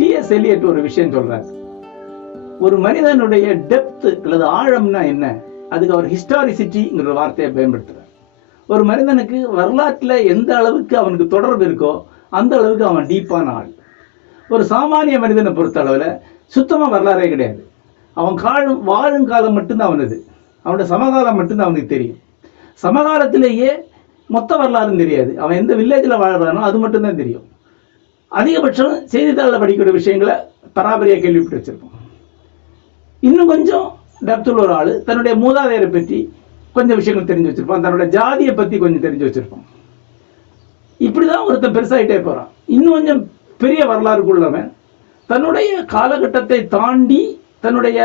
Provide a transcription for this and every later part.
DS Eliot ஒரு விஷயம் சொல்றாரு. ஒரு மனிதனுடைய டெப்த் அல்லது ஆழம்னா என்ன? அதுக்கு அவர் ஹிஸ்டாரிசிட்டிங்கிற வார்த்தையை பயன்படுத்துறார். ஒரு மனிதனுக்கு வரலாற்றில் எந்த அளவுக்கு அவனுக்கு தொடர்பு இருக்கோ அந்த அளவுக்கு அவன் டீப்பான ஆள். ஒரு சாமானிய மனிதனை பொறுத்த அளவில் சுத்தமாக வரலாறே கிடையாது. அவன் காலம் வாழும் காலம் மட்டும்தான் அவனது. அவனோட சமகாலம் மட்டும்தான் அவனுக்கு தெரியும். சமகாலத்திலேயே மொத்த வரலாறும் தெரியாது. அவன் எந்த வில்லேஜில் வாழ்கிறானோ அது மட்டும்தான் தெரியும். அதிகபட்சம் செய்தித்தாளில் படிக்கிற விஷயங்களை பராபரியாக கேள்விப்பட்டு வச்சிருப்போம். இன்னும் கொஞ்சம் டெப்த்தில் ஒரு ஆள் தன்னுடைய மூதாதையரை பற்றி கொஞ்சம் விஷயங்கள் தெரிஞ்சு வச்சிருப்பான். தன்னோட ஜாதியை பற்றி கொஞ்சம் தெரிஞ்சு வச்சிருப்பான். இப்படிதான் ஒருத்தன் பெருசாயிட்டே போறான். இன்னும் கொஞ்சம் பெரிய வரலாறுக்குள்ளவன் தன்னுடைய காலகட்டத்தை தாண்டி தன்னுடைய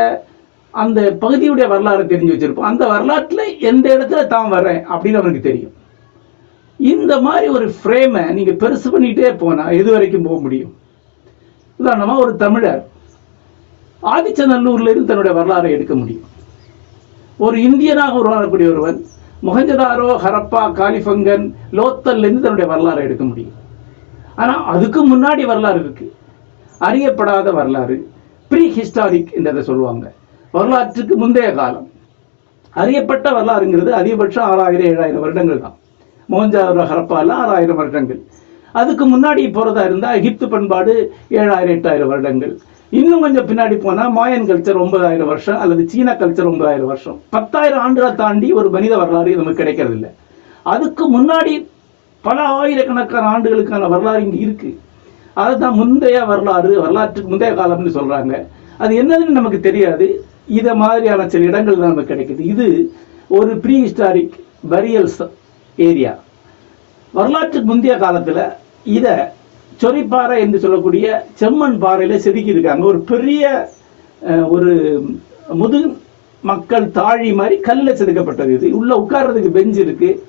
அந்த பகுதியுடைய வரலாறு தெரிஞ்சு வச்சிருப்பான். அந்த வரலாற்றில் எந்த இடத்துல தான் வர்றேன் அப்படின்னு அவனுக்கு தெரியும். இந்த மாதிரி ஒரு ஃப்ரேமை நீங்க பெருசு பண்ணிகிட்டே போனா எது வரைக்கும் போக முடியும்? உதாரணமா ஒரு தமிழர் ஆதிச்சநல்லூர்ல இருந்து தன்னுடைய வரலாறை எடுக்க முடியும். ஒரு இந்தியனாக உருவாகக்கூடிய ஒருவன் மொஹஞ்சதாரோ ஹரப்பா காலிஃபங்கன் லோத்தல்ல இருந்து தன்னுடைய வரலாறை எடுக்க முடியும். ஆனா அதுக்கு முன்னாடி வரலாறு இருக்கு. அறியப்படாத வரலாறு ப்ரீ ஹிஸ்டாரிக் என்றதை சொல்லுவாங்க. வரலாற்றுக்கு முந்தைய காலம். அறியப்பட்ட வரலாறுங்கிறது அதிகபட்சம் ஆறாயிரம் ஏழாயிரம் வருடங்கள் தான். மோகஞ்சாரோ ஹரப்பால ஆறாயிரம் வருடங்கள். அதுக்கு முன்னாடி போகிறதா இருந்தால் எகிப்து பண்பாடு ஏழாயிரம் எட்டாயிரம் வருடங்கள். இன்னும் கொஞ்சம் பின்னாடி போனால் மாயன் கல்ச்சர் ஒன்பதாயிரம் வருஷம் அல்லது சீன கல்ச்சர் ஒன்பதாயிரம் வருஷம். பத்தாயிரம் ஆண்டுகளை தாண்டி ஒரு மனித வரலாறு நமக்கு கிடைக்கிறது இல்லை அதுக்கு முன்னாடி பல ஆயிரக்கணக்கான ஆண்டுகளுக்கான வரலாறு இங்கே இருக்குது அதை அதுதான் முந்தைய வரலாறு வரலாற்றுக்கு முந்தைய காலம்னு சொல்கிறாங்க அது என்னதுன்னு நமக்கு தெரியாது. இதை மாதிரியான சில இடங்கள் தான் நமக்கு கிடைக்குது. இது ஒரு ப்ரீ ஹிஸ்டாரிக் பரியல்ஸ் ஏரியா. வரலாற்றுக்கு முந்தைய காலத்தில் இதை சொரிப்பாறை என்று சொல்லக்கூடிய செம்மண் பாறையில் செதுக்கியிருக்காங்க. ஒரு பெரிய ஒரு முது மக்கள் தாழி மாதிரி கல்லில் செதுக்கப்பட்டது இது. உள்ளே உட்கார்றதுக்கு பெஞ்ச் இருக்குது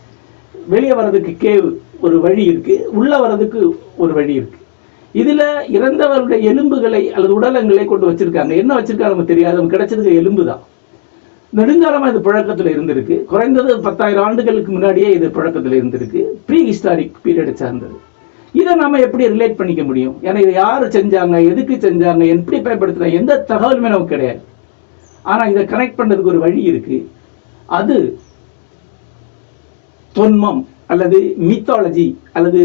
வெளியே வர்றதுக்கு கேவ் ஒரு வழி இருக்குது உள்ளே வர்றதுக்கு ஒரு வழி இருக்குது இதில் இறந்தவருடைய எலும்புகளை அல்லது உடலங்களை கொண்டு வச்சிருக்காங்க. என்ன வச்சுருக்காங்க நமக்கு தெரியாது. நமக்கு கிடைச்சதுக்கு எலும்பு தான் நெடுங்காலமாக இது புழக்கத்தில் இருந்திருக்கு. குறைந்தது பத்தாயிரம் ஆண்டுகளுக்கு முன்னாடியே இது புழக்கத்தில் இருந்திருக்கு. ப்ரீ ஹிஸ்டாரிக் பீரியட் சார்ந்தது. இதை நாம எப்படி ரிலேட் பண்ணிக்க முடியும்? ஏன்னா இதை யார் செஞ்சாங்க? எதுக்கு செஞ்சாங்க? எப்படி பயன்படுத்துறாங்க எந்த தகவலுமே நமக்கு கிடையாது. ஆனா இதை கனெக்ட் பண்ணுறதுக்கு ஒரு வழி இருக்கு. அது தொன்மம் அல்லது மித்தாலஜி அல்லது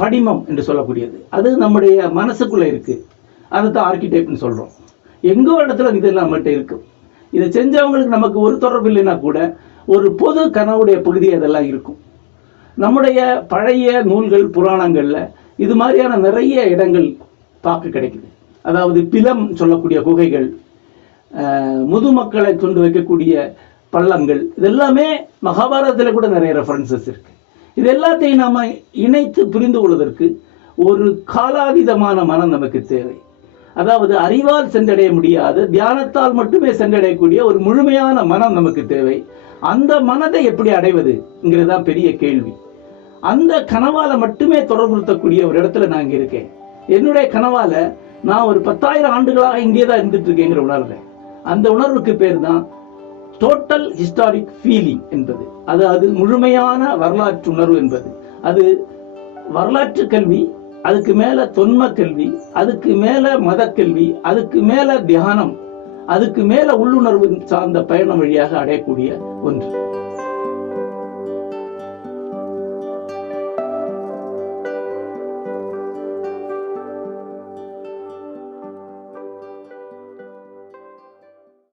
படிமம் என்று சொல்லக்கூடியது. அது நம்முடைய மனசுக்குள்ளே இருக்கு. அதுதான் ஆர்கிடெக்ட்னு சொல்றோம். எங்கோ இடத்துல இதெல்லாம் நம்மகிட்ட இருக்கும் இதை செஞ்சவங்களுக்கு நமக்கு ஒரு தொடர்பு இல்லைன்னா கூட ஒரு பொது கனவுடைய பகுதி அதெல்லாம் இருக்கும். நம்முடைய பழைய நூல்கள் புராணங்களில் இது மாதிரியான நிறைய இடங்கள் பார்க்க கிடைக்குது. அதாவது பிலம் சொல்லக்கூடிய குகைகள் முதுமக்களை கொண்டு வைக்கக்கூடிய பள்ளங்கள் இதெல்லாமே மகாபாரதத்தில் கூட நிறைய ரெஃபரன்சஸ் இருக்கு. இது எல்லாத்தையும் நாம் இணைத்து புரிந்து கொள்வதற்கு ஒரு காலாதீதமான மனம் நமக்கு தேவை. அதாவது அறிவால் சென்றடைய முடியாத தியானத்தால் மட்டுமே சென்றடையக்கூடிய ஒரு முழுமையான மனம் நமக்கு தேவை. அந்த மனதை எப்படி அடைவதுங்கிறது தான் பெரிய கேள்வி. அந்த கனவால மட்டுமே தொடர்புறுத்தக்கூடிய ஒரு இடத்துல நான் இங்க இருக்கேன். என்னுடைய கனவால நான் ஒரு பத்தாயிரம் ஆண்டுகளாக இங்கே தான் இருந்துட்டு இருக்கேங்கிற உணர்வு. அந்த உணர்வுக்கு பேர் தான் டோட்டல் ஹிஸ்டாரிக் ஃபீலிங் என்பது. அது அது முழுமையான வரலாற்று உணர்வு என்பது. அது வரலாற்று கல்வி அதுக்கு மேல தொன்ம கல்வி அதுக்கு மேல மத கல்வி அதுக்கு மேல தியானம் அதுக்கு மேல உள்ளுணர்வு சார்ந்த பயணம் வழியாக அடையக்கூடிய ஒன்று.